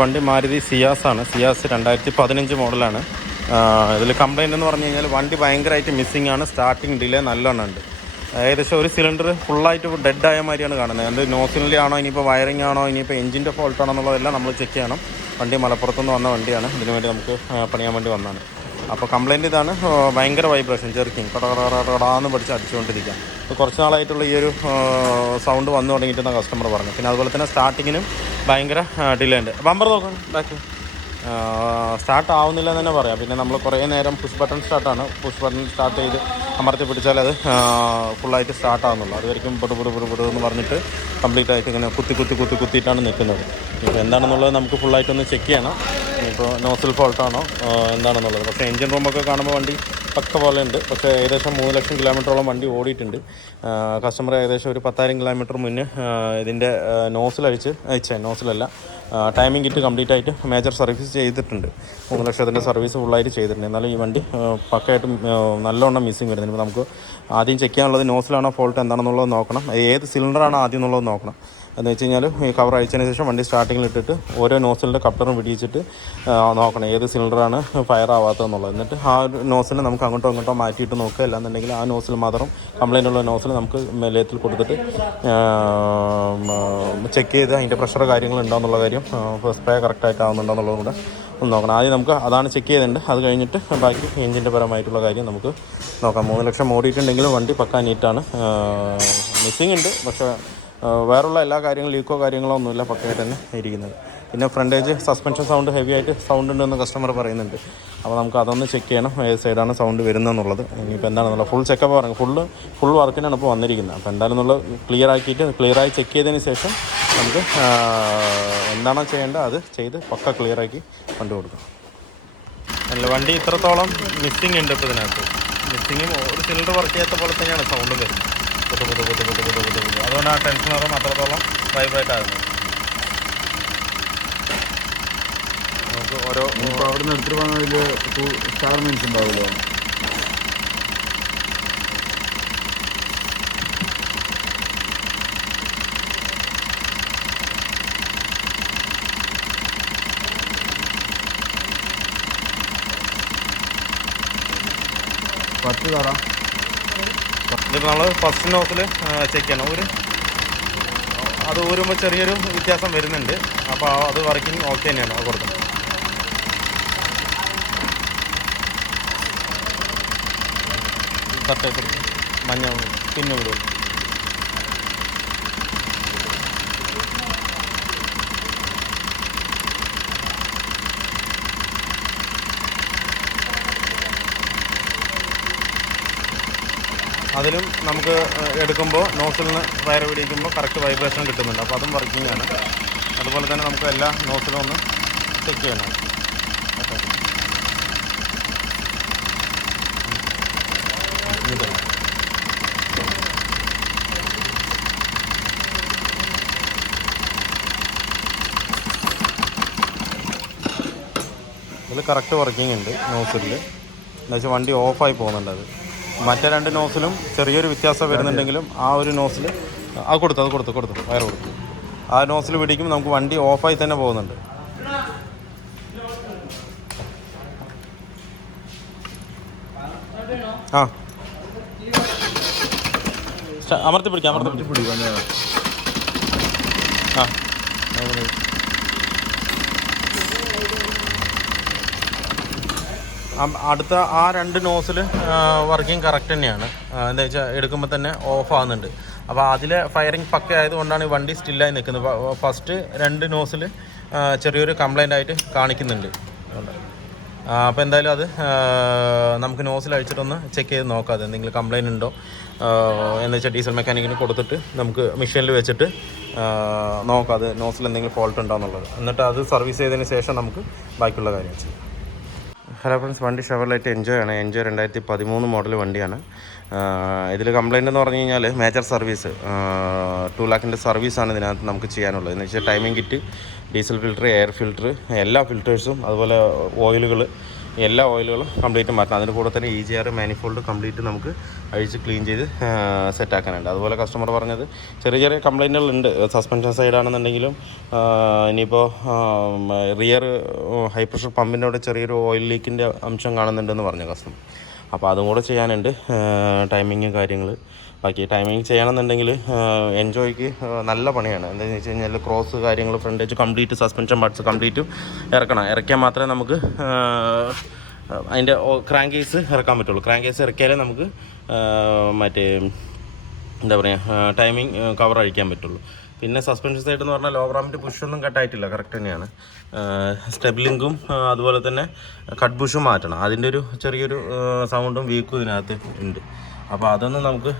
വണ്ടി മാരുതി സിയാസ് ആണ്. സിയാസ് 2015 മോഡലാണ്. ഇതിൽ കംപ്ലയിൻ്റ് എന്ന് പറഞ്ഞു കഴിഞ്ഞാൽ വണ്ടി ഭയങ്കരമായിട്ട് മിസ്സിംഗ് ആണ്. സ്റ്റാർട്ടിങ് ഡിലേ നല്ലോണം ഉണ്ട്. ഏകദേശം ഒരു സിലിണ്ടർ ഫുള്ളായിട്ട് ഡെഡ് ആയ മാതിരിയാണ് കാണുന്നത്. അത് നോസിലിൻ്റെ ആണോ, ഇനിയിപ്പോൾ വയറിംഗ് ആണോ, ഇനിയിപ്പോൾ എഞ്ചിൻ്റെ ഫോൾട്ട് ആണോ എന്നുള്ളതെല്ലാം നമ്മൾ ചെക്ക് ചെയ്യണം. വണ്ടി മലപ്പുറത്തുനിന്ന് വന്ന വണ്ടിയാണ്. ഇതിനു വേണ്ടി നമുക്ക് പണിയാൻ വേണ്ടി വന്നതാണ്. അപ്പോൾ കംപ്ലയിൻ്റ് ഇതാണ്. ഭയങ്കര വൈബ്രേഷൻ, ചെറുക്കിങ് കടകടാന്ന് പഠിച്ച് അടിച്ചുകൊണ്ടിരിക്കുക. ഇപ്പോൾ കുറച്ച് നാളായിട്ടുള്ള ഈ ഒരു സൗണ്ട് വന്നു തുടങ്ങിയിട്ടെന്ന് കസ്റ്റമർ പറഞ്ഞു. പിന്നെ അതുപോലെ തന്നെ സ്റ്റാർട്ടിങ്ങിനും ഭയങ്കര ഡിലേ ഉണ്ട്. ബമ്പർ നോക്കണം ബാക്ക് സ്റ്റാർട്ട് ആവുന്നില്ല എന്ന് തന്നെ പറയാം. പിന്നെ നമ്മൾ കുറേ നേരം പുഷ് ബട്ടൺ സ്റ്റാർട്ടാണ്. പുഷ് ബട്ടൺ സ്റ്റാർട്ട് ചെയ്ത് അമർത്തി പിടിച്ചാൽ അത് ഫുള്ളായിട്ട് സ്റ്റാർട്ട് ആവുന്നുള്ളൂ. അതുവരെയും പൊടു എന്ന് പറഞ്ഞിട്ട് കംപ്ലീറ്റ് ആയിട്ട് ഇങ്ങനെ കുത്തിയിട്ടാണ് നിൽക്കുന്നത്. ഇപ്പോൾ എന്താണെന്നുള്ളത് നമുക്ക് ഫുള്ളായിട്ടൊന്ന് ചെക്ക് ചെയ്യണം. ഇപ്പോൾ നോസിൽ ഫോൾട്ടാണോ എന്താണെന്നുള്ളത്. പക്ഷേ എഞ്ചിൻ റൂമൊക്കെ കാണുമ്പോൾ വണ്ടി പക്ക പോലെ ഉണ്ട്. പക്ഷേ ഏകദേശം 3 ലക്ഷം കിലോമീറ്ററോളം വണ്ടി ഓടിയിട്ടുണ്ട്. കസ്റ്റമർ ഏകദേശം ഒരു 10,000 കിലോമീറ്റർ മുന്നേ ഇതിൻ്റെ നോസിലല്ല ടൈമിംഗ് കിറ്റ് കംപ്ലീറ്റ് ആയിട്ട് മേജർ സർവീസ് ചെയ്തിട്ടുണ്ട്. 3 ലക്ഷത്തിൻ്റെ സർവീസ് ഫുള്ളായിട്ട് ചെയ്തിട്ടുണ്ട്. എന്നാലും ഈ വണ്ടി പക്കയായിട്ട് നല്ലോണം മിസ്സിങ് വരുന്നുണ്ട്. ഇപ്പോൾ നമുക്ക് ആദ്യം ചെക്ക് ചെയ്യാനുള്ളത് നോസിലാണോ ഫോൾട്ട് എന്താണെന്നുള്ളത് നോക്കണം. ഏത് സിലിണ്ടറാണോ ആദ്യം എന്നുള്ളത് നോക്കണം. എന്ന് വെച്ച് കഴിഞ്ഞാൽ ഈ കവർ അയച്ചതിന് ശേഷം വണ്ടി സ്റ്റാർട്ടിങ്ങിൽ ഇട്ടിട്ട് ഓരോ നോസിലിൻ്റെ കപ്ലറും പിടിച്ചിട്ട് നോക്കണം ഏത് സിലിണ്ടറാണ് ഫയർ ആവാത്തതെന്നുള്ളത്. എന്നിട്ട് ആ ഒരു നോസിൽ നമുക്ക് അങ്ങോട്ടോ ഇങ്ങോട്ടോ മാറ്റിയിട്ട് നോക്കുക. അല്ലാന്നുണ്ടെങ്കിൽ ആ നോസിൽ മാത്രം കംപ്ലയിൻ്റ് ഉള്ള നോസിൽ നമുക്ക് ലേത്തിൽ കൊടുത്തിട്ട് ചെക്ക് ചെയ്ത് അതിൻ്റെ പ്രഷർ കാര്യങ്ങളുണ്ടോ എന്നുള്ള കാര്യം സ്പ്രേ കറക്റ്റായിട്ട് ആവുന്നുണ്ടോ എന്നുള്ളതും കൂടെ ഒന്ന് നോക്കണം. ആദ്യം നമുക്ക് അതാണ് ചെക്ക് ചെയ്തിട്ടുണ്ട്. അത് കഴിഞ്ഞിട്ട് ബാക്കി എഞ്ചിൻ്റെ പരമായിട്ടുള്ള കാര്യം നമുക്ക് നോക്കാം. 3 ലക്ഷം ഓടിയിട്ടുണ്ടെങ്കിലും വണ്ടി പക്കാ നീറ്റാണ്. മിസ്സിങ് ഉണ്ട്, പക്ഷേ വേറുള്ള എല്ലാ കാര്യങ്ങളും ലീക്കോ കാര്യങ്ങളോ ഒന്നുമില്ല, പക്കയായിട്ട് തന്നെ ഇരിക്കുന്നത്. പിന്നെ ഫ്രണ്ടേജ് സസ്പെൻഷൻ സൗണ്ട് ഹെവി ആയിട്ട് സൗണ്ട് ഉണ്ടെന്ന് കസ്റ്റമർ പറയുന്നുണ്ട്. അപ്പോൾ നമുക്ക് അതൊന്ന് ചെക്ക് ചെയ്യണം, ഏത് സൈഡാണ് സൗണ്ട് വരുന്നതെന്നുള്ളത്. ഇനിയിപ്പോൾ എന്താണെന്നുള്ളത് ഫുൾ ചെക്കപ്പ് പറഞ്ഞു, ഫുൾ വർക്കിനാണ് ഇപ്പോൾ വന്നിരിക്കുന്നത്. അപ്പോൾ എന്തായാലും എന്നുള്ള ക്ലിയറായി ചെക്ക് ചെയ്തതിന് ശേഷം നമുക്ക് എന്താണോ ചെയ്യേണ്ടത് അത് ചെയ്ത് പക്ക ക്ലിയറാക്കി വണ്ടി കൊടുക്കും. അല്ല വണ്ടി ഇത്രത്തോളം മിസ്സിങ് ഉണ്ട്. ഇപ്പോൾ ഇതിനകത്ത് മിസ്സിങ്ങും ഒരു സിലിണ്ടർ വർക്ക് ചെയ്യാത്ത പോലെ തന്നെയാണ് സൗണ്ടും വരുന്നത്. അതുകൊണ്ട് ആ ടെൻഷൻ വരും, അത്രത്തോളം വൈബ്രേറ്റ് ആകുന്നത്. നമുക്ക് ഓരോ അവിടെ നിന്ന് എടുത്തിട്ട് വന്നതിൽ സ്റ്റാർ മീൻസ് ഉണ്ടാവില്ലോ. പത്ത് തരാം. ഇതിപ്പോൾ നമ്മൾ ഫസ്റ്റ് നോസിൽ ചെക്ക് ചെയ്യണം. അത് ഊരുമ്പോൾ ചെറിയൊരു വ്യത്യാസം വരുന്നുണ്ട്. അപ്പോൾ അത് വർക്കിംഗ് ഓക്കെ തന്നെയാണ്. അത് കൊടുക്കുന്നത് കറക്റ്റായിട്ട് മഞ്ഞ പിന്നെ വിടും. അതിലും നമുക്ക് എടുക്കുമ്പോൾ നോസിൽ നിന്ന് വയറ് പിടിക്കുമ്പോൾ കറക്റ്റ് വൈബ്രേഷൻ കിട്ടുന്നുണ്ട്. അപ്പോൾ അതും വർക്കിംഗ് ആണ്. അതുപോലെ തന്നെ നമുക്ക് എല്ലാ നോസിലും ഒന്ന് ചെക്ക് ചെയ്യണം. ഇതിൽ കറക്റ്റ് വർക്കിംഗ് ഉണ്ട് നോസിലിൽ. എന്നുവെച്ചാൽ വണ്ടി ഓഫായി പോകുന്നുണ്ട്. അത് മറ്റേ 2 നോസിലും ചെറിയൊരു വ്യത്യാസം വരുന്നുണ്ടെങ്കിലും ആ ഒരു നോസിൽ അത് കൊടുത്തു വയർ കൊടുത്തു. ആ നോസിൽ പിടിക്കുമ്പോൾ നമുക്ക് വണ്ടി ഓഫായി തന്നെ പോകുന്നുണ്ട്. ആ അമർത്തി പിടിക്കാം. ആ അടുത്ത ആ 2 നോസിൽ വർക്കിംഗ് കറക്റ്റ് തന്നെയാണ്. എന്താ വെച്ചാൽ എടുക്കുമ്പോൾ തന്നെ ഓഫ് ആകുന്നുണ്ട്. അപ്പോൾ അതിലെ ഫയറിങ് പക്ക ആയതുകൊണ്ടാണ് ഈ വണ്ടി സ്റ്റില്ലായി നിൽക്കുന്നത്. ഫസ്റ്റ് 2 നോസിൽ ചെറിയൊരു കംപ്ലൈൻ്റ് ആയിട്ട് കാണിക്കുന്നുണ്ട്. അപ്പോൾ എന്തായാലും അത് നമുക്ക് നോസിൽ അഴിച്ചിട്ടൊന്ന് ചെക്ക് ചെയ്ത് നോക്കാം. അത് എന്തെങ്കിലും കംപ്ലൈൻറ്റ് ഉണ്ടോ എന്ന് വെച്ചാൽ ഡീസൽ മെക്കാനിക്കിന് കൊടുത്തിട്ട് നമുക്ക് മെഷീനിൽ വെച്ചിട്ട് നോക്കാം അത് നോസിൽ എന്തെങ്കിലും ഫോൾട്ട് ഉണ്ടോ എന്നുള്ളത്. എന്നിട്ട് അത് സർവീസ് ചെയ്തതിന് ശേഷം നമുക്ക് ബാക്കിയുള്ള കാര്യം ചെയ്യാം. ഹലോ ഫ്രണ്ട്സ്, വണ്ടി ഷെവർലെറ്റ് എൻജോയ് ആണ്. എൻജോയ് 2013 മോഡൽ വണ്ടിയാണ്. ഇതിൽ കംപ്ലയിൻ്റ് എന്ന് പറഞ്ഞു കഴിഞ്ഞാൽ മേജർ സർവീസ് 2 ലാഖിൻ്റെ സർവീസാണ് ഇതിനകത്ത് നമുക്ക് ചെയ്യാനുള്ളത്. എന്ന് വെച്ചാൽ timing kit, diesel filter, air filter, എല്ലാ ഫിൽറ്റേഴ്സും, അതുപോലെ ഓയിലുകൾ, എല്ലാ ഓയിലുകളും കംപ്ലീറ്റ് മാറ്റണം. അതിന് കൂടെ തന്നെ EGR മാനിഫോൾഡ് കംപ്ലീറ്റ് നമുക്ക് അഴിച്ച് ക്ലീൻ ചെയ്ത് സെറ്റാക്കാനുണ്ട്. അതുപോലെ കസ്റ്റമർ പറഞ്ഞത് ചെറിയ ചെറിയ കംപ്ലൈൻറ്റുകളുണ്ട്. സസ്പെൻഷൻ സൈഡാണെന്നുണ്ടെങ്കിലും ഇനിയിപ്പോൾ റിയർ ഹൈ പ്രഷർ പമ്പിൻ്റെ അവിടെ ചെറിയൊരു ഓയിൽ ലീക്കിൻ്റെ അംശം കാണുന്നുണ്ടെന്ന് പറഞ്ഞു കസ്റ്റമർ. അപ്പോൾ അതും കൂടെ ചെയ്യാനുണ്ട്. ടൈമിങ് കാര്യങ്ങൾ ബാക്കി ടൈമിങ് ചെയ്യണമെന്നുണ്ടെങ്കിൽ എൻജോയ്ക്ക് നല്ല പണിയാണ്. എന്താണെന്ന് വെച്ച് കഴിഞ്ഞാൽ ക്രോസ് കാര്യങ്ങൾ ഫ്രണ്ടേജ് കംപ്ലീറ്റ് സസ്പെൻഷൻ പാർട്സ് കംപ്ലീറ്റും ഇറക്കിയാൽ മാത്രമേ നമുക്ക് അതിൻ്റെ ക്രാങ്ക് കേസ് ഇറക്കാൻ പറ്റുള്ളൂ. ക്രാങ്ക് കേസ് ഇറക്കിയാലേ നമുക്ക് മറ്റേ എന്താ പറയുക ടൈമിങ് കവർ അഴിക്കാൻ പറ്റുള്ളൂ. പിന്നെ സസ്പെൻഷൻ സൈഡ് എന്ന് പറഞ്ഞാൽ ലോവർ ആമിൻ്റെ പുഷൊന്നും കട്ടായിട്ടില്ല, കറക്റ്റ് തന്നെയാണ്. സ്റ്റെബിലിങ്കും അതുപോലെ തന്നെ കട്ട് ബുഷും മാറ്റണം. അതിൻ്റെ ഒരു ചെറിയൊരു സൗണ്ടും വീക്കും ഇതിനകത്ത് ഉണ്ട്. അപ്പോൾ അതൊന്ന് നമുക്ക്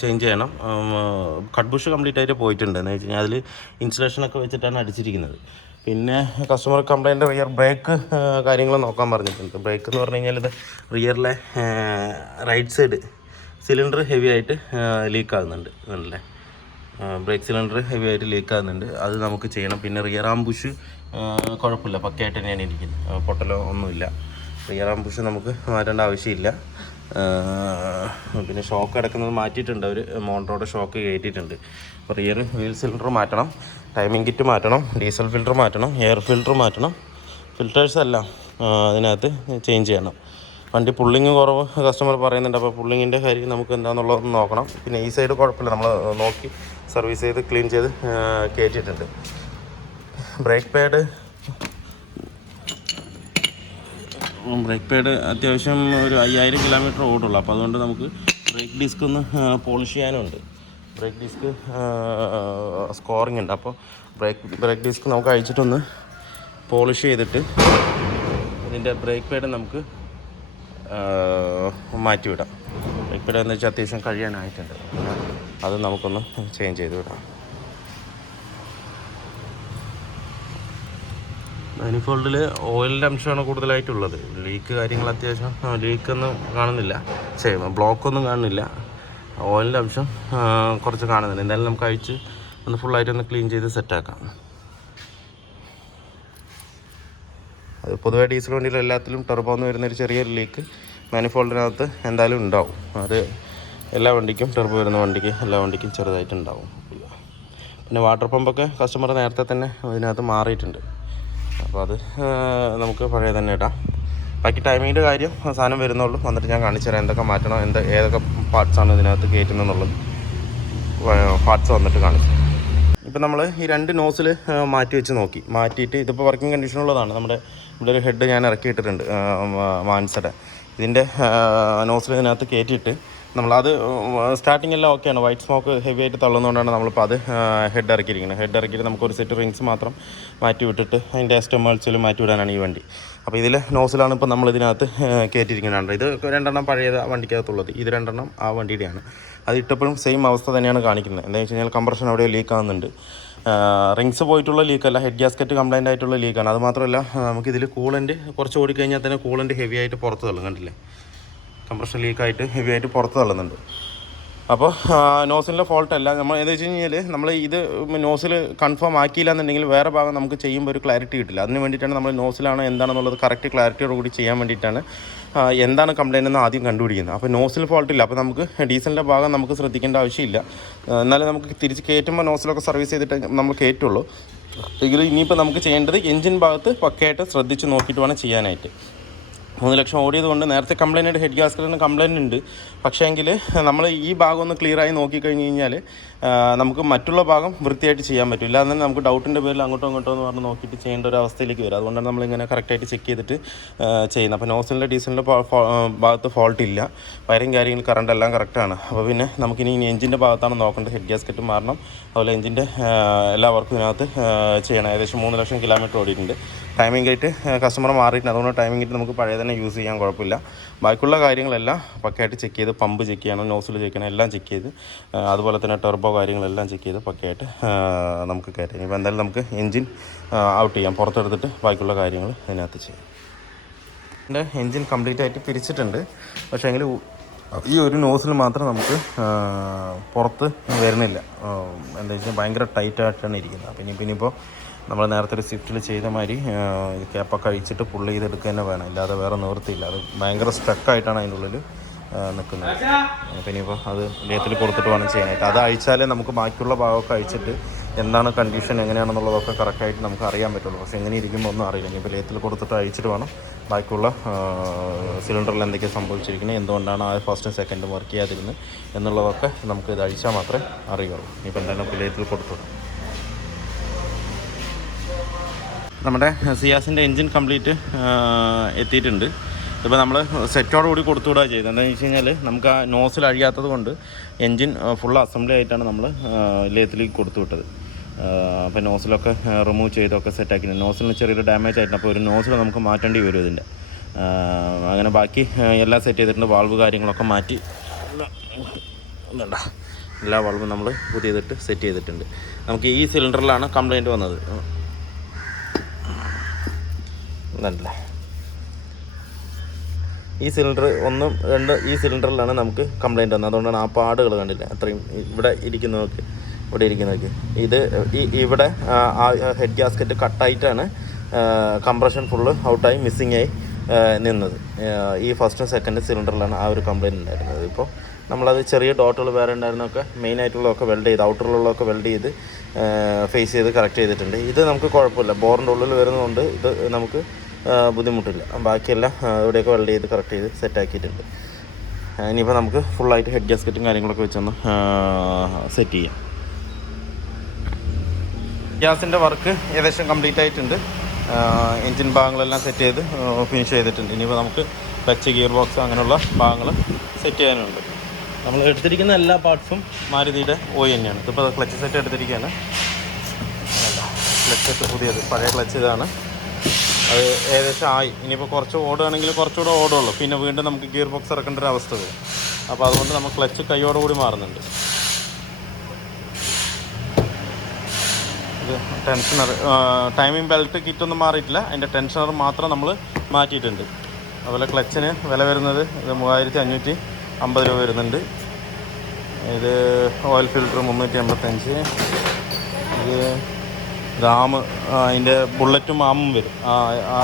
ചേഞ്ച് ചെയ്യണം. കട്ട് ബുഷ് കംപ്ലീറ്റ് ആയിട്ട് പോയിട്ടുണ്ട്. എന്ന് വെച്ച് കഴിഞ്ഞാൽ അതിൽ ഇൻസുലേഷനൊക്കെ വെച്ചിട്ടാണ് അടിച്ചിരിക്കുന്നത്. പിന്നെ കസ്റ്റമർ കംപ്ലൈൻറ്റ് റിയർ ബ്രേക്ക് കാര്യങ്ങൾ നോക്കാൻ പറഞ്ഞിട്ടുണ്ട്. ബ്രേക്ക് എന്ന് പറഞ്ഞു കഴിഞ്ഞാൽ ഇത് റിയറിലെ റൈറ്റ് സൈഡ് സിലിണ്ടർ ഹെവി ആയിട്ട് ലീക്ക് ആകുന്നുണ്ട്. അല്ലേ, ബ്രേക്ക് സിലിണ്ടർ ഹെവി ആയിട്ട് ലീക്ക് ആകുന്നുണ്ട്. അത് നമുക്ക് ചെയ്യണം. പിന്നെ റിയർ ആം ബുഷ് കുഴപ്പമില്ല, പക്കയായിട്ട് തന്നെയാണ് ഇരിക്കുന്നത്, പൊട്ടലോ ഒന്നുമില്ല. റിയർ ആം ബുഷ് നമുക്ക് മാറ്റേണ്ട ആവശ്യമില്ല. പിന്നെ ഷോക്ക് അടക്കുന്നത് മാറ്റിയിട്ടുണ്ട് അവർ, മോണ്ടറോടെ ഷോക്ക് കയറ്റിയിട്ടുണ്ട്. അപ്പോൾ റിയർ വീൽ സിലിണ്ടർ മാറ്റണം, ടൈമിംഗ് കിറ്റ് മാറ്റണം, ഡീസൽ ഫിൽറ്റർ മാറ്റണം, എയർ ഫിൽറ്റർ മാറ്റണം, ഫിൽറ്റേഴ്സ് എല്ലാം അതിനകത്ത് ചേഞ്ച് ചെയ്യണം. വണ്ടി പുള്ളിങ് കുറവ് കസ്റ്റമർ പറയുന്നുണ്ട്. അപ്പോൾ പുള്ളിങ്ങിൻ്റെ കാര്യം നമുക്ക് എന്താണെന്നുള്ളതൊന്ന് നോക്കണം. പിന്നെ ഈ സൈഡ് കുഴപ്പമില്ല, നമ്മൾ നോക്കി സർവീസ് ചെയ്ത് ക്ലീൻ ചെയ്ത് കയറ്റിയിട്ടുണ്ട്. ബ്രേക്ക് പാഡ് അത്യാവശ്യം ഒരു 5000 കിലോമീറ്റർ ഓടുള്ളൂ. അപ്പോൾ അതുകൊണ്ട് നമുക്ക് ബ്രേക്ക് ഡിസ്ക് ഒന്ന് പോളിഷ് ചെയ്യാനുണ്ട്. ബ്രേക്ക് ഡിസ്ക് സ്കോറിങ് ഉണ്ട്. അപ്പോൾ ബ്രേക്ക് ഡിസ്ക് നമുക്ക് അഴിച്ചിട്ടൊന്ന് പോളിഷ് ചെയ്തിട്ട് ഇതിൻ്റെ ബ്രേക്ക് പാഡ് നമുക്ക് മാറ്റിവിടാം. ബ്രേക്ക് പാഡ് എന്ന് വെച്ചാൽ അത്യാവശ്യം കഴിയാനായിട്ടുണ്ട്. അത് നമുക്കൊന്ന് ചേഞ്ച് ചെയ്ത് വിടാം. മാനിഫോൾഡിൽ ഓയിലിൻ്റെ അംശമാണ് കൂടുതലായിട്ടുള്ളത്. ലീക്ക് കാര്യങ്ങൾ അത്യാവശ്യം ലീക്കൊന്നും കാണുന്നില്ല, ബ്ലോക്കൊന്നും കാണുന്നില്ല. ഓയിലിൻ്റെ അംശം കുറച്ച് കാണുന്നുണ്ട്. എന്തായാലും നമുക്ക് അഴിച്ച് ഒന്ന് ഫുള്ളായിട്ടൊന്ന് ക്ലീൻ ചെയ്ത് സെറ്റാക്കാം. അത് പൊതുവേ ഡീസൽ വണ്ടിയിൽ എല്ലാത്തിലും ടെർബോന്ന് വരുന്നൊരു ചെറിയൊരു ലീക്ക് മാനിഫോൾഡിനകത്ത് എന്തായാലും ഉണ്ടാവും. അത് എല്ലാ വണ്ടിക്കും, ടെർബോ വരുന്ന വണ്ടിക്ക് എല്ലാ വണ്ടിക്കും ചെറുതായിട്ടുണ്ടാവും. പിന്നെ വാട്ടർ പമ്പൊക്കെ കസ്റ്റമർ നേരത്തെ തന്നെ അതിനകത്ത് മാറിയിട്ടുണ്ട്. അപ്പോൾ അത് നമുക്ക് പഴയ തന്നെ ഇടാം. ബാക്കി ടൈമിങ്ങിൻ്റെ കാര്യം സാധനം വരുന്നുള്ളൂ, വന്നിട്ട് ഞാൻ കാണിച്ചു തരാം എന്തൊക്കെ മാറ്റണം, ഏതൊക്കെ പാർട്സാണ് ഇതിനകത്ത് കയറ്റുന്നതെന്നുള്ളത് പാർട്സ് വന്നിട്ട് കാണിച്ചു. ഇപ്പം നമ്മൾ ഈ 2 നോസിൽ മാറ്റിയിട്ട് ഇതിപ്പോൾ വർക്കിംഗ് കണ്ടീഷനുള്ളതാണ്. നമ്മുടെ ഇവിടെ ഒരു ഹെഡ് ഞാൻ ഇറക്കിയിട്ടിട്ടുണ്ട് മാൻസയുടെ. ഇതിൻ്റെ നോസിൽ ഇതിനകത്ത് കയറ്റിയിട്ട് നമ്മളത് സ്റ്റാർട്ടിങ് എല്ലാം ഓക്കെയാണ്. വൈറ്റ് സ്മോക്ക് ഹെവി ആയിട്ട് തള്ളുന്നതുകൊണ്ടാണ് നമ്മളിപ്പോൾ അത് ഹെഡ് ഇറക്കിയിട്ട് നമുക്കൊരു സെറ്റ് റിങ്സ് മാത്രം മാറ്റി വിട്ടിട്ട് അതിൻ്റെ എസ്റ്റമേൾസിൽ മാറ്റി വിടാനാണ് ഈ വണ്ടി. അപ്പോൾ ഇതിൽ നോസിലാണ് ഇപ്പോൾ നമ്മളിതിനകത്ത് കയറ്റിയിരിക്കുന്നത്. ഇത് 2 പഴയ വണ്ടിക്കകത്തുള്ളത്, ഇത് 2 ആ വണ്ടിയുടെയാണ്. അത് ഇട്ടപ്പോഴും സെയിം അവസ്ഥ തന്നെയാണ് കാണിക്കുന്നത്. എന്താണെന്ന് വെച്ച് കഴിഞ്ഞാൽ കംപ്രഷൻ അവിടെ ലീക്ക് ആകുന്നുണ്ട്. റിങ്സ് പോയിട്ടുള്ള ലീക്കല്ല, ഹെഡ് ഗ്യാസ്കറ്റ് കംപ്ലൈൻ്റ് ആയിട്ടുള്ള ലീക്കാണ്. അത് മാത്രമല്ല നമുക്കിതിൽ കൂളൻ്റ് കുറച്ച് ഓടിക്കഴിഞ്ഞാൽ തന്നെ കൂളൻ്റ് ഹെവി ആയിട്ട് പുറത്ത് തള്ളും, കണ്ടില്ലേ, കംപ്രഷൻ ലീക്കായിട്ട് ഹെവി ആയിട്ട് പുറത്ത് തള്ളുന്നുണ്ട്. അപ്പോൾ നോസിലെ ഫോൾട്ടല്ല. നമ്മൾ എന്താ വെച്ച് കഴിഞ്ഞാൽ നമ്മൾ ഇത് നോസിൽ കൺഫേം ആക്കിയില്ല എന്നുണ്ടെങ്കിൽ വേറെ ഭാഗം നമുക്ക് ചെയ്യുമ്പോൾ ഒരു ക്ലാരിറ്റി കിട്ടില്ല. അതിന് വേണ്ടിയിട്ടാണ് നമ്മൾ നോസിലാണ് എന്താണെന്നുള്ളത് കറക്റ്റ് ക്ലാരിറ്റിയോടുകൂടി ചെയ്യാൻ വേണ്ടിയിട്ടാണ് എന്താണ് കംപ്ലൈൻ്റ് എന്ന് ആദ്യം കണ്ടുപിടിക്കുന്നത്. അപ്പോൾ നോസിൽ ഫോൾട്ടില്ല, അപ്പോൾ നമുക്ക് ഡീസലിൻ്റെ ഭാഗം നമുക്ക് ശ്രദ്ധിക്കേണ്ട ആവശ്യമില്ല. എന്നാലും നമുക്ക് തിരിച്ച് കയറ്റുമ്പോൾ നോസിലൊക്കെ സർവീസ് ചെയ്തിട്ട് നമ്മൾ കയറ്റുള്ളൂ. എങ്കിലും ഇനിയിപ്പോൾ നമുക്ക് ചെയ്യേണ്ടത് എൻജിൻ ഭാഗത്ത് പക്കയായിട്ട് ശ്രദ്ധിച്ച് നോക്കിയിട്ട് വേണം ചെയ്യാനായിട്ട്. 3 ലക്ഷം ഓടിയത് കൊണ്ട് നേരത്തെ കംപ്ലൈൻറ്റ് ഹെഡ് ഗ്യാസ്കറ്റിന് കംപ്ലൈൻറ്റ് ഉണ്ട്. പക്ഷേ എങ്കിൽ നമ്മൾ ഈ ഭാഗം ഒന്ന് ക്ലിയറായി നോക്കിക്കഴിഞ്ഞ് കഴിഞ്ഞാൽ നമുക്ക് മറ്റുള്ള ഭാഗം വൃത്തിയായിട്ട് ചെയ്യാൻ പറ്റും. ഇല്ലാതെ തന്നെ നമുക്ക് ഡൗട്ടിൻ്റെ പേരിൽ അങ്ങോട്ടോ എന്ന് പറഞ്ഞ് നോക്കിയിട്ട് ചെയ്യേണ്ട ഒരു അവസ്ഥയിലേക്ക് വരും. അതുകൊണ്ടാണ് നമ്മളിങ്ങനെ കറക്റ്റായിട്ട് ചെക്ക് ചെയ്തിട്ട് ചെയ്യുന്നത്. അപ്പോൾ നോസിലിൻ്റെ ഡീസലിൻ്റെ ഭാഗത്ത് ഫോൾട്ട് ഇല്ല, വയറിങ് കാര്യങ്ങൾ കറണ്ട് എല്ലാം കറക്റ്റാണ്. അപ്പോൾ പിന്നെ നമുക്കിനി എഞ്ചിൻ്റെ ഭാഗത്താണ് നോക്കേണ്ടത്. ഹെഡ് ഗ്യാസ്കറ്റ് മാറണം, അതുപോലെ എഞ്ചിൻ്റെ എല്ലാ വർക്കും ഇതിനകത്ത് ചെയ്യണം. ഏകദേശം 3 ലക്ഷം കിലോമീറ്റർ ഓടിയിട്ടുണ്ട്. ടൈമിംഗ് ആയിട്ട് കസ്റ്റമർ മാറിയിട്ടുണ്ട്. അതുകൊണ്ട് ടൈമിംഗ് ആയിട്ട് നമുക്ക് പഴയ തന്നെ യൂസ് ചെയ്യാൻ കുഴപ്പമില്ല. ബാക്കിയുള്ള കാര്യങ്ങളെല്ലാം പക്കയായിട്ട് ചെക്ക് ചെയ്ത്, പമ്പ് ചെക്ക് ചെയ്യണം, നോസിൽ ചെക്ക് ചെയ്യണം, എല്ലാം ചെക്ക് ചെയ്ത്, അതുപോലെ തന്നെ ടെർബോ കാര്യങ്ങളെല്ലാം ചെക്ക് ചെയ്ത് പക്കയായിട്ട് നമുക്ക് കയറ്റാം. ഇപ്പോൾ എന്തായാലും നമുക്ക് എൻജിൻ ഔട്ട് ചെയ്യാം, പുറത്തെടുത്തിട്ട് ബാക്കിയുള്ള കാര്യങ്ങൾ ഇതിനകത്ത് ചെയ്യാം. എൻ്റെ എൻജിൻ കംപ്ലീറ്റ് ആയിട്ട് പിരിച്ചിട്ടുണ്ട്. പക്ഷേ എങ്കിൽ ഈ ഒരു നോസിൽ മാത്രം നമുക്ക് പുറത്ത് വരുന്നില്ല. എന്താ വെച്ചാൽ ഭയങ്കര ടൈറ്റായിട്ടാണ് ഇരിക്കുന്നത്. അപ്പോൾ ഇനിയിപ്പോൾ നമ്മൾ നേരത്തെ ഒരു സ്വിഫ്റ്റിൽ ചെയ്ത മാതിരി ക്യാപ്പൊക്കെ അഴിച്ചിട്ട് പുള്ള് ചെയ്തെടുക്കുക തന്നെ വേണം, ഇല്ലാതെ വേറെ നിവൃത്തിയില്ല. അത് ഭയങ്കര സ്റ്റക്കായിട്ടാണ് അതിൻ്റെ ഉള്ളിൽ നിൽക്കുന്നത്. അപ്പോൾ ഇനിയിപ്പോൾ അത് ലേത്തിൽ കൊടുത്തിട്ട് വേണം ചെയ്യാനായിട്ട്. അത് അഴിച്ചാലേ നമുക്ക് ബാക്കിയുള്ള ഭാഗമൊക്കെ അഴിച്ചിട്ട് എന്താണ് കണ്ടീഷൻ എങ്ങനെയാണെന്നുള്ളതൊക്കെ കറക്റ്റായിട്ട് നമുക്ക് അറിയാൻ പറ്റുള്ളൂ. പക്ഷേ എങ്ങനെ ഇരിക്കുമ്പോൾ ഒന്നും അറിയില്ല. ഇനിയിപ്പോൾ ലേത്തിൽ കൊടുത്തിട്ട് അഴിച്ചിട്ട് വേണം ബാക്കിയുള്ള സിലിണ്ടറിൽ എന്തൊക്കെയാണ് സംഭവിച്ചിരിക്കുന്നത്, എന്തുകൊണ്ടാണ് ആ ഫസ്റ്റും സെക്കൻഡും വർക്ക് ചെയ്യാതിരുന്നത് എന്നുള്ളതൊക്കെ നമുക്ക് ഇത് അഴിച്ചാൽ മാത്രമേ അറിയുള്ളൂ. ഇനിയിപ്പോൾ എന്തായാലും ലേത്തിൽ കൊടുത്തുവിടാം. നമ്മുടെ സിയാസിൻ്റെ എൻജിൻ കംപ്ലീറ്റ് എത്തിയിട്ടുണ്ട്. ഇപ്പോൾ നമ്മൾ സെറ്റോടുകൂടി കൊടുത്തുവിടുക ചെയ്തത്. എന്താണെന്ന് വെച്ച് കഴിഞ്ഞാൽ നമുക്ക് ആ നോസിൽ അഴിയാത്തത് കൊണ്ട് എൻജിൻ ഫുൾ അസംബ്ലി ആയിട്ടാണ് നമ്മൾ ലേത്തിലേക്ക് കൊടുത്തു വിട്ടത്. അപ്പോൾ നോസിലൊക്കെ റിമൂവ് ചെയ്തൊക്കെ സെറ്റാക്കി. നോസിലിന് ചെറിയൊരു ഡാമേജ് ആയിട്ടുണ്ട്. അപ്പോൾ ഒരു നോസിൽ നമുക്ക് മാറ്റേണ്ടി വരും ഇതിൻ്റെ. അങ്ങനെ ബാക്കി എല്ലാം സെറ്റ് ചെയ്തിട്ടുണ്ട്. വാൾവ് കാര്യങ്ങളൊക്കെ മാറ്റി എല്ലാ വാൾവും നമ്മൾ പുതിയതിട്ട് സെറ്റ് ചെയ്തിട്ടുണ്ട്. നമുക്ക് ഈ സിലിണ്ടറിലാണ് കംപ്ലൈൻറ്റ് വന്നത്. നല്ല ഈ സിലിണ്ടർ 1, 2 ഈ സിലിണ്ടറിലാണ് നമുക്ക് കംപ്ലൈൻറ്റ് വന്നത്. അതുകൊണ്ടാണ് ആ പാടുകൾ കണ്ടില്ല അത്രയും. ഇവിടെ ഇരിക്കുന്നതൊക്കെ ഇത് ഇവിടെ ആ ഹെഡ് ഗ്യാസ്കറ്റ് കട്ടായിട്ടാണ് കംപ്രഷൻ ഫുള്ള് ഔട്ടായി മിസ്സിങ് ആയി നിന്നത്. ഈ ഫസ്റ്റും സെക്കൻഡ് സിലിണ്ടറിലാണ് ആ ഒരു കംപ്ലൈൻറ്റ് ഉണ്ടായിരുന്നത്. ഇപ്പോൾ നമ്മളത് ചെറിയ ഡോട്ടുകൾ വേറെ ഉണ്ടായിരുന്നൊക്കെ മെയിനായിട്ടുള്ളതൊക്കെ വെൽഡ് ചെയ്ത് ഔട്ടറിലുള്ളതൊക്കെ വെൽഡ് ചെയ്ത് ഫേസ് ചെയ്ത് കറക്റ്റ് ചെയ്തിട്ടുണ്ട്. ഇത് നമുക്ക് കുഴപ്പമില്ല, ബോറിൻ്റെ ഉള്ളിൽ വരുന്നതുകൊണ്ട് ഇത് നമുക്ക് ബുദ്ധിമുട്ടില്ല. ബാക്കിയെല്ലാം ഇവിടെയൊക്കെ വെൽഡ് ചെയ്ത് കറക്റ്റ് ചെയ്ത് സെറ്റാക്കിയിട്ടുണ്ട്. ഇനിയിപ്പോൾ നമുക്ക് ഫുള്ളായിട്ട് ഹെഡ് ഗ്യാസ്കറ്റും കാര്യങ്ങളൊക്കെ വെച്ചൊന്ന് സെറ്റ് ചെയ്യാം. ഗ്യാസിൻ്റെ വർക്ക് ഏകദേശം കംപ്ലീറ്റ് ആയിട്ടുണ്ട്. എൻജിൻ ഭാഗങ്ങളെല്ലാം സെറ്റ് ചെയ്ത് ഫിനിഷ് ചെയ്തിട്ടുണ്ട്. ഇനിയിപ്പോൾ നമുക്ക് ക്ലച്ച്, ഗിയർ ബോക്സ് അങ്ങനെയുള്ള ഭാഗങ്ങൾ സെറ്റ് ചെയ്യാനുണ്ട്. നമ്മൾ എടുത്തിരിക്കുന്ന എല്ലാ പാർട്സും മാരുതിയുടെ OE തന്നെയാണ്. ഇതിപ്പോൾ ക്ലച്ച് സെറ്റ് എടുത്തിരിക്കുകയാണ്. ക്ലച്ച് സെറ്റ് പുതിയത്, പഴയ ക്ലച്ച് ഇതാണ്. അത് ഏകദേശം ആയി. ഇനിയിപ്പോൾ കുറച്ച് ഓടുകയാണെങ്കിൽ കുറച്ചുകൂടെ ഓടുള്ളൂ. പിന്നെ വീണ്ടും നമുക്ക് ഗിയർ ബോക്സ് ഇറക്കേണ്ട ഒരു അവസ്ഥ വരും. അപ്പോൾ അതുകൊണ്ട് നമ്മൾ ക്ലച്ച് കൈയോടുകൂടി മാറുന്നുണ്ട്. ഇത് ടെൻഷനർ, ടൈമിംഗ് ബെൽറ്റ് കിറ്റൊന്നും മാറിയിട്ടില്ല. അതിൻ്റെ ടെൻഷനർ മാത്രം നമ്മൾ മാറ്റിയിട്ടുണ്ട്. അതുപോലെ ക്ലച്ചിന് വില വരുന്നത് ഇത് 3550 രൂപ വരുന്നുണ്ട്. ഇത് ഓയിൽ ഫിൽറ്റർ 385. ഇത് ആമ്, അതിൻ്റെ ബുള്ളറ്റും ആമും വരും. ആ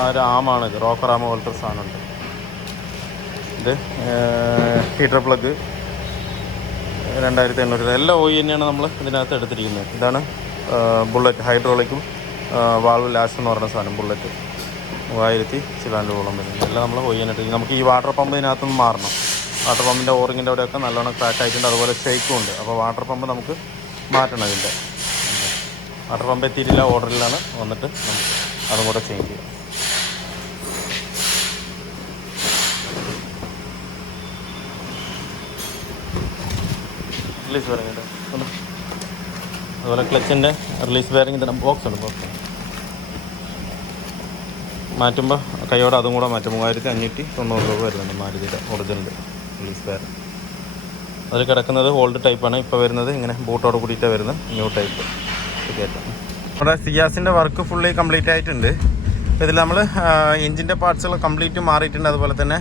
ഒരു ആമാണിത്, റോക്കർ ആമ പോലത്തെ സാധനമുണ്ട്. ഇത് ഹീറ്റർ പ്ലഗ് 2800. എല്ലാം OE തന്നെയാണ് നമ്മൾ ഇതിനകത്ത് എടുത്തിരിക്കുന്നത്. ഇതാണ് ബുള്ളറ്റ്, ഹൈഡ്രോളിക്കും വാൾവ് ലാഷ് എന്ന് പറയുന്ന സാധനം. ബുള്ളറ്റ് 3000 ചില്ലാൻ രൂപയോളം വരുന്നത്. എല്ലാം നമ്മൾ OE തന്നെ എടുത്തിരിക്കും. നമുക്ക് ഈ വാട്ടർ പമ്പ് ഇതിനകത്തുനിന്ന് മാറണം. വാട്ടർ പമ്പിൻ്റെ ഓറിങ്ങിൻ്റെ അവിടെയൊക്കെ നല്ലോണം ക്രാക്ക് ആയിട്ടുണ്ട്. അതുപോലെ ഷേക്കും ഉണ്ട്. അപ്പോൾ വാട്ടർ പമ്പ് നമുക്ക് മാറ്റണം. ഇതിൻ്റെ വാട്ടർ പമ്പ് എത്തിയിട്ടില്ല, ഓർഡറിലാണ്. വന്നിട്ട് നമുക്ക് അതും കൂടെ ചേഞ്ച് ചെയ്യാം. റിലീസ് ബെയറിംഗ് ഒന്ന്, അതുപോലെ ക്ലച്ചിൻ്റെ റിലീസ് ബെയറിംഗ് തന്നെ ബോക്സ് ഉണ്ട്. ബോക്സ് മാറ്റുമ്പോൾ കൈയോടെ അതും കൂടെ മാറ്റും. 3590 രൂപ വരുന്നുണ്ട് മാരുതിയുടെ ഒറിജിനൽ റിലീസ് ബെയറിംഗ്. അതിൽ കിടക്കുന്നത് ഓൾഡ് ടൈപ്പാണ്. ഇപ്പോൾ വരുന്നത് ഇങ്ങനെ ബൂട്ടോട് കൂടിയിട്ടാണ് വരുന്നത്, ന്യൂ ടൈപ്പ് കയറ്റം. നമ്മുടെ സിയാസിൻ്റെ വർക്ക് ഫുള്ളി കംപ്ലീറ്റ് ആയിട്ടുണ്ട്. ഇതിൽ നമ്മൾ എൻജിൻ്റെ പാർട്സുകൾ കംപ്ലീറ്റ് മാറിയിട്ടുണ്ട്. അതുപോലെ തന്നെ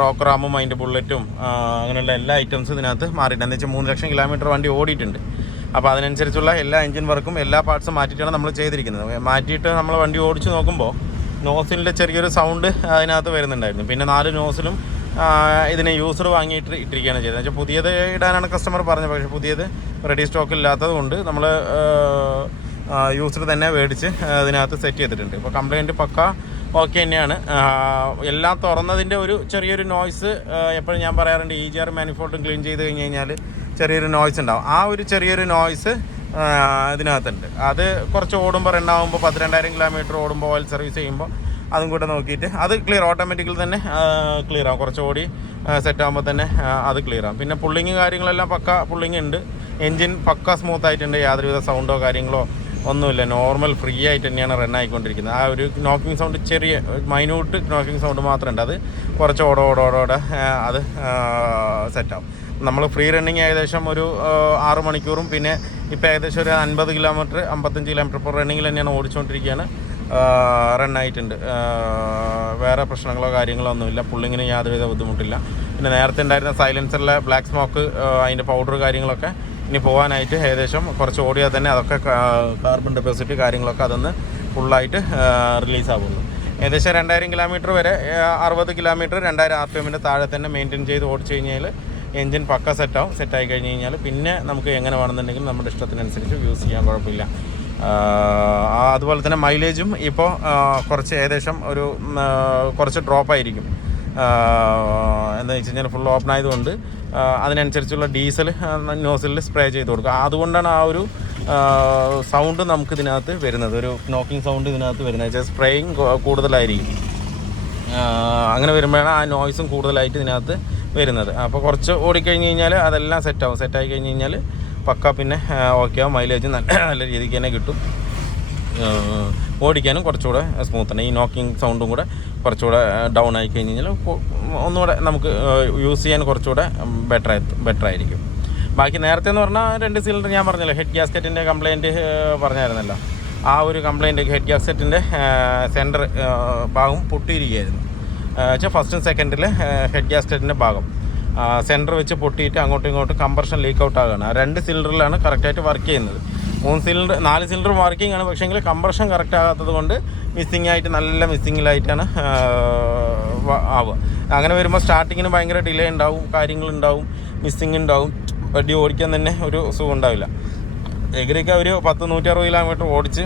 റോക്കർ ആമും അതിൻ്റെ ബുള്ളറ്റും അങ്ങനെയുള്ള എല്ലാ ഐറ്റംസും ഇതിനകത്ത് മാറിയിട്ടുണ്ട്. എന്ന് വെച്ചാൽ 3 ലക്ഷം കിലോമീറ്റർ വണ്ടി ഓടിയിട്ടുണ്ട്. അപ്പോൾ അതിനനുസരിച്ചുള്ള എല്ലാ എൻജിൻ വർക്കും എല്ലാ പാർട്സും മാറ്റിയിട്ടാണ് നമ്മൾ ചെയ്തിരിക്കുന്നത്. മാറ്റിയിട്ട് നമ്മൾ വണ്ടി ഓടിച്ച് നോക്കുമ്പോൾ നോസിലിൻ്റെ ചെറിയൊരു സൗണ്ട് അതിനകത്ത് വരുന്നുണ്ടായിരുന്നു. പിന്നെ 4 നോസിലും ഇതിനെ യൂസർ വാങ്ങിയിട്ട് ഇട്ടിരിക്കുകയാണ് ചെയ്തത്. എന്ന് വെച്ചാൽ പുതിയത് ഇടാനാണ് കസ്റ്റമർ പറഞ്ഞത്. പക്ഷേ പുതിയത് റെഡി സ്റ്റോക്ക് ഇല്ലാത്തത് കൊണ്ട് നമ്മൾ യൂസർ തന്നെ മേടിച്ച് അതിനകത്ത് സെറ്റ് ചെയ്തിട്ടുണ്ട്. ഇപ്പോൾ കംപ്ലൈൻറ്റ് പക്ക ഓക്കെ തന്നെയാണ്. എല്ലാം തുറന്നതിൻ്റെ ഒരു ചെറിയൊരു നോയ്സ് എപ്പോഴും ഞാൻ പറയാറുണ്ട്, EGR മാനിഫോൾഡും ക്ലീൻ ചെയ്ത് കഴിഞ്ഞ് കഴിഞ്ഞാൽ ചെറിയൊരു നോയ്സ് ഉണ്ടാവും. ആ ഒരു ചെറിയൊരു നോയ്സ് ഇതിനകത്തുണ്ട്. അത് കുറച്ച് ഓടുമ്പോൾ റണ്ണാകുമ്പോൾ 12,000 കിലോമീറ്റർ ഓടുമ്പോൾ ഓയിൽ സർവീസ് ചെയ്യുമ്പോൾ അതും കൂടെ നോക്കിയിട്ട് അത് ക്ലിയർ ഓട്ടോമാറ്റിക്കലി തന്നെ ക്ലിയർ ആവും. കുറച്ച് ഓടി സെറ്റ് ആകുമ്പോൾ തന്നെ അത് ക്ലിയർ ആവും. പിന്നെ പുള്ളിങ് കാര്യങ്ങളെല്ലാം പക്ക പുള്ളിങ് ഉണ്ട്. എൻജിൻ പക്ക സ്മൂത്ത് ആയിട്ടുണ്ട്. യാതൊരുവിധ സൗണ്ടോ കാര്യങ്ങളോ ഒന്നുമില്ല. നോർമൽ ഫ്രീ ആയിട്ട് തന്നെയാണ് റൺ ആയിക്കൊണ്ടിരിക്കുന്നത്. ആ ഒരു നോക്കിംഗ് സൗണ്ട്, ചെറിയ മൈന്യൂട്ട് നോക്കിംഗ് സൗണ്ട് മാത്രമുണ്ട്. അത് കുറച്ച് ഓടോടെ അത് സെറ്റാവും. നമ്മൾ ഫ്രീ റണ്ണിങ് ഏകദേശം ഒരു 6 മണിക്കൂറും പിന്നെ ഇപ്പോൾ ഏകദേശം ഒരു 50 കിലോമീറ്റർ 55 കിലോമീറ്റർ ഇപ്പോൾ റണ്ണിങ്ങിൽ തന്നെയാണ് ഓടിച്ചുകൊണ്ടിരിക്കുകയാണ്. റണ്ണായിട്ടുണ്ട്. വേറെ പ്രശ്നങ്ങളോ കാര്യങ്ങളോ ഒന്നുമില്ല. പുള്ളിങ്ങിന് യാതൊരുവിധ ബുദ്ധിമുട്ടില്ല. പിന്നെ നേരത്തെ ഉണ്ടായിരുന്ന സൈലൻസറിലെ ബ്ലാക്ക് സ്മോക്ക്, അതിൻ്റെ പൗഡർ കാര്യങ്ങളൊക്കെ ഇനി പോകാനായിട്ട് ഏകദേശം കുറച്ച് ഓടിയാൽ തന്നെ അതൊക്കെ കാർബൺ ഡെപ്പോസിറ്റ് കാര്യങ്ങളൊക്കെ അതൊന്ന് ഫുള്ളായിട്ട് റിലീസാവുള്ളൂ. ഏകദേശം 2000 കിലോമീറ്റർ വരെ 60 കിലോമീറ്റർ 2000 RPM താഴെ തന്നെ മെയിൻറ്റെയിൻ ചെയ്ത് ഓടിച്ചു കഴിഞ്ഞാൽ എൻജിൻ പക്ക സെറ്റായി കഴിഞ്ഞ് കഴിഞ്ഞാൽ പിന്നെ നമുക്ക് എങ്ങനെ വേണമെന്നുണ്ടെങ്കിൽ നമ്മുടെ ഇഷ്ടത്തിനനുസരിച്ച് യൂസ് ചെയ്യാൻ കുഴപ്പമില്ല. അതുപോലെ തന്നെ മൈലേജും ഇപ്പോൾ കുറച്ച് ഏകദേശം ഒരു കുറച്ച് ഡ്രോപ്പായിരിക്കും. എന്താണെന്ന് വെച്ച് കഴിഞ്ഞാൽ ഫുൾ ഓപ്പൺ ആയതുകൊണ്ട് അതിനനുസരിച്ചുള്ള ഡീസൽ നോസിലിൽ സ്പ്രേ ചെയ്ത് കൊടുക്കുക. അതുകൊണ്ടാണ് ആ ഒരു സൗണ്ട് നമുക്കിതിനകത്ത് വരുന്നത്, ഒരു നോക്കിംഗ് സൗണ്ട് ഇതിനകത്ത് വരുന്നത്. വെച്ചാൽ സ്പ്രേയിങ് കൂടുതലായിരിക്കും. അങ്ങനെ വരുമ്പോഴാണ് ആ നോയ്സും കൂടുതലായിട്ട് ഇതിനകത്ത് വരുന്നത്. അപ്പോൾ കുറച്ച് ഓടിക്കഴിഞ്ഞ് കഴിഞ്ഞാൽ അതെല്ലാം സെറ്റായി കഴിഞ്ഞ് കഴിഞ്ഞാൽ പക്ക പിന്നെ ഓക്കെ ആവും. മൈലേജ് നല്ല രീതിക്ക് തന്നെ കിട്ടും. ഓടിക്കാനും കുറച്ചുകൂടെ സ്മൂത്താണ്. ഈ നോക്കിംഗ് സൗണ്ടും കൂടെ കുറച്ചുകൂടെ ഡൗൺ ആയി കഴിഞ്ഞ് കഴിഞ്ഞാൽ ഒന്നുകൂടെ നമുക്ക് യൂസ് ചെയ്യാൻ കുറച്ചുകൂടെ ബെറ്റർ ആയിരിക്കും. ബാക്കി നേരത്തെ എന്ന് പറഞ്ഞാൽ 2 സിലിണ്ടർ ഞാൻ പറഞ്ഞല്ലോ, ഹെഡ് ഗ്യാസ്കറ്റിൻ്റെ കംപ്ലയിൻറ്റ് പറഞ്ഞായിരുന്നല്ലോ. ആ ഒരു കംപ്ലയിൻറ്റ് ഹെഡ് ഗ്യാസ്കറ്റിൻ്റെ സെൻറ്റർ ഭാഗം പൊട്ടിയിരിക്കുകയായിരുന്നു. വെച്ചാൽ ഫസ്റ്റും സെക്കൻഡിൽ ഹെഡ് ഗ്യാസ്കറ്റിൻ്റെ ഭാഗം സെൻറ്റർ വെച്ച് പൊട്ടിയിട്ട് അങ്ങോട്ടും ഇങ്ങോട്ടും കംപ്രഷൻ ലീക്ക് ഔട്ട് ആകുകയാണ്. 2 സിലിണ്ടറിലാണ് കറക്റ്റായിട്ട് വർക്ക് ചെയ്യുന്നത്. 4 സിലിണ്ടർ വർക്കിംഗ് ആണ്, പക്ഷേങ്കിൽ കംപ്രഷൻ കറക്റ്റ് ആകാത്തത് കൊണ്ട് നല്ല മിസ്സിങ്ങിലായിട്ടാണ് ആവുക. അങ്ങനെ വരുമ്പോൾ സ്റ്റാർട്ടിങ്ങിന് ഭയങ്കര ഡിലേ ഉണ്ടാവും, കാര്യങ്ങളുണ്ടാവും, മിസ്സിങ് ഉണ്ടാവും. വണ്ടി ഓടിക്കാൻ തന്നെ ഒരു സുഖം ഉണ്ടാവില്ല. ഏകദേശം ഒരു 160 കിലോമീറ്റർ ഓടിച്ച്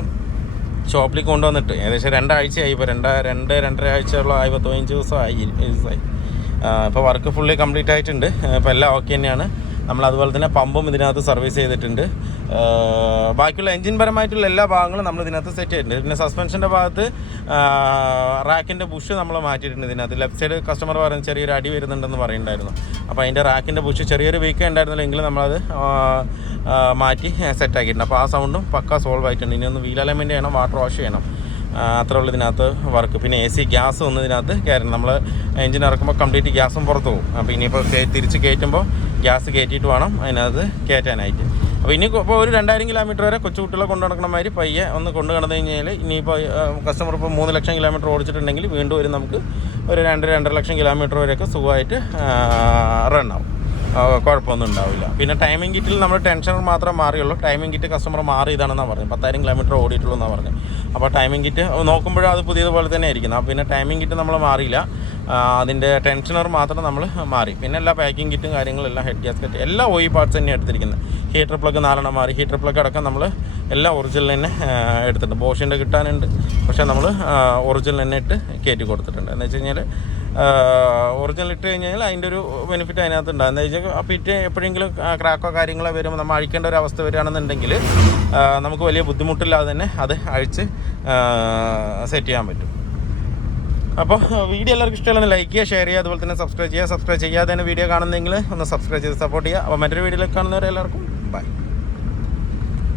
ഷോപ്പിലേക്ക് കൊണ്ടുവന്നിട്ട് ഏകദേശം 2 ആഴ്ചയായി. ഇപ്പോൾ 2-2.5 ആഴ്ചയുള്ള 15 ദിവസമായി. ഇപ്പോൾ വർക്ക് ഫുള്ളി കംപ്ലീറ്റ് ആയിട്ടുണ്ട്. ഇപ്പോൾ എല്ലാം ഓക്കെ തന്നെയാണ്. നമ്മൾ അതുപോലെ തന്നെ പമ്പും ഇതിനകത്ത് സർവീസ് ചെയ്തിട്ടുണ്ട്. ബാക്കിയുള്ള എൻജിൻ പരമായിട്ടുള്ള എല്ലാ ഭാഗങ്ങളും നമ്മൾ ഇതിനകത്ത് സെറ്റ് ചെയ്തിട്ടുണ്ട്. പിന്നെ സസ്പെൻഷൻ്റെ ഭാഗത്ത് റാക്കിൻ്റെ ബുഷ് നമ്മൾ മാറ്റിയിട്ടുണ്ട്. ഇതിനകത്ത് ലെഫ്റ്റ് സൈഡ് കസ്റ്റമർ പറഞ്ഞ് ചെറിയൊരു അടി വരുന്നുണ്ടെന്ന് പറയുന്നുണ്ടായിരുന്നു. അപ്പോൾ അതിൻ്റെ റാക്കിൻ്റെ ബുഷ് ചെറിയൊരു വീക്ക് ഉണ്ടായിരുന്നില്ല, എങ്കിലും നമ്മളത് മാറ്റി സെറ്റാക്കിയിട്ടുണ്ട്. അപ്പോൾ ആ സൗണ്ടും പക്ക സോൾവ് ആയിട്ടുണ്ട്. ഇനി ഒന്ന് വീൽ അലൈൻമെൻറ്റ് ചെയ്യണം, വാട്ടർ വാഷ് ചെയ്യണം, അത്ര ഉള്ള ഇതിനകത്ത് വർക്ക്. പിന്നെ AC ഗ്യാസ് ഒന്ന് ഇതിനകത്ത് കയറണം. നമ്മൾ എൻജിൻ ഇറക്കുമ്പോൾ കംപ്ലീറ്റ് ഗ്യാസും പുറത്ത് പോകും. അപ്പോൾ ഇനിയിപ്പോൾ തിരിച്ച് കയറ്റുമ്പോൾ ഗ്യാസ് കയറ്റിയിട്ട് വേണം അതിനകത്ത് കയറ്റാനായിട്ട്. അപ്പോൾ ഇപ്പോൾ ഒരു 2000 കിലോമീറ്റർ വരെ കൊച്ചുകുട്ടികളെ കൊണ്ടു നടക്കണ മാതിരി പയ്യെ ഒന്ന് കൊണ്ടു നടന്നു കഴിഞ്ഞാൽ ഇനിയിപ്പോൾ കസ്റ്റമർ ഇപ്പോൾ 3 ലക്ഷം കിലോമീറ്റർ ഓടിച്ചിട്ടുണ്ടെങ്കിൽ വീണ്ടും നമുക്ക് ഒരു 2-2.5 ലക്ഷം കിലോമീറ്റർ വരെയൊക്കെ സുഖമായിട്ട് റൺ ആവും. കുഴപ്പമൊന്നും ഉണ്ടാവില്ല. പിന്നെ ടൈമിംഗ് കിറ്റിൽ നമ്മൾ ടെൻഷനർ മാത്രം മാറിയുള്ളൂ. ടൈമിംഗ് കിറ്റ് കസ്റ്റമർ മാറിയതാണെന്നാണ് പറഞ്ഞത്. 10,000 കിലോമീറ്റർ ഓടിയിട്ടുള്ളൂ എന്നാണ് പറഞ്ഞത്. അപ്പോൾ ടൈമിംഗ് കിറ്റ് നോക്കുമ്പോഴും അത് പുതിയതുപോലെ തന്നെ ആയിരിക്കുന്നത്. അപ്പോൾ പിന്നെ ടൈമിംഗ് കിറ്റ് നമ്മൾ മാറിയില്ല, അതിൻ്റെ ടെൻഷനർ മാത്രം നമ്മൾ മാറി. പിന്നെ എല്ലാ പാക്കിംഗ് കിറ്റും കാര്യങ്ങളെല്ലാം ഹെഡ് ഗ്യാസ്കറ്റ് എല്ലാ OE പാർട്സ് തന്നെയാണ് എടുത്തിരിക്കുന്നത്. ഹീറ്റർ പ്ലഗ് 4 മാറി. ഹീറ്റർ പ്ലഗ് അടക്കം നമ്മൾ എല്ലാം ഒറിജിനൽ തന്നെ എടുത്തിട്ടുണ്ട്. ബോഷിൻ്റെ കിട്ടാനുണ്ട്, പക്ഷേ നമ്മൾ ഒറിജിനൽ തന്നെ ഇട്ട് കയറ്റി കൊടുത്തിട്ടുണ്ട്. എന്ന് വെച്ച് കഴിഞ്ഞാൽ ഒറിജിനൽ ഇട്ട് കഴിഞ്ഞാൽ അതിൻ്റെ ഒരു ബെനിഫിറ്റ് അതിനകത്തുണ്ട്. എന്താ വെച്ചാൽ പിറ്റ് എപ്പോഴെങ്കിലും ക്രാക്കോ കാര്യങ്ങളോ വരുമ്പോൾ നമ്മൾ അഴിക്കേണ്ട ഒരു അവസ്ഥ വരികയാണെന്നുണ്ടെങ്കിൽ നമുക്ക് വലിയ ബുദ്ധിമുട്ടില്ലാതെ തന്നെ അത് അഴിച്ച് സെറ്റ് ചെയ്യാൻ പറ്റും. അപ്പോൾ വീഡിയോ എല്ലാവർക്കും ഇഷ്ടമുള്ള ലൈക്ക് ചെയ്യുക, ഷെയർ ചെയ്യുക, അതുപോലെ തന്നെ സബ്സ്ക്രൈബ് ചെയ്യാതെ തന്നെ വീഡിയോ കാണുന്നെങ്കിൽ ഒന്ന് സബ്സ്ക്രൈബ് ചെയ്ത് സപ്പോർട്ട് ചെയ്യുക. അപ്പോൾ മറ്റൊരു വീഡിയോയിലേക്ക് കാണുന്നവരെ എല്ലാവർക്കും ബൈ.